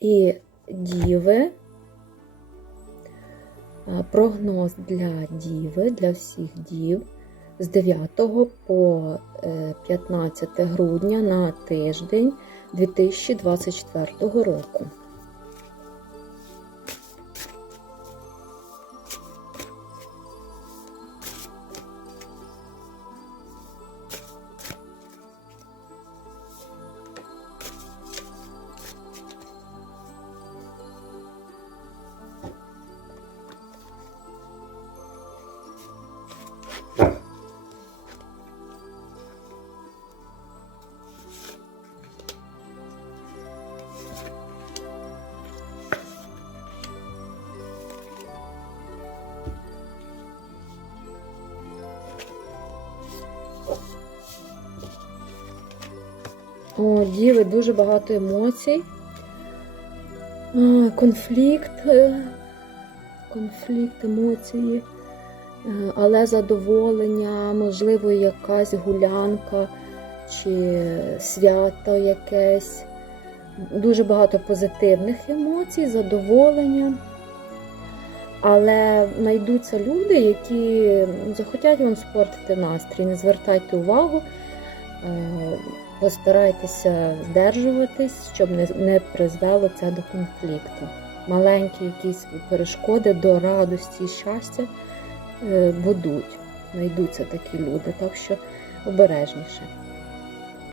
І діви. Прогноз для діви, для всіх дів з 9 по е, 15 грудня на тиждень 2024 року. О, діви, дуже багато емоцій. Конфлікт, е, конфлікт, емоції, Е, але задоволення, можливо, якась гулянка чи свято якесь. Дуже багато позитивних емоцій, задоволення. Але знайдуться люди, які захотять вам спортити настрій. Не звертайте увагу, е, постарайтеся здержуватись, щоб не, призвело це до конфлікту. Маленькі якісь перешкоди до радості і щастя е, будуть. Знайдуться такі люди, так що обережніше.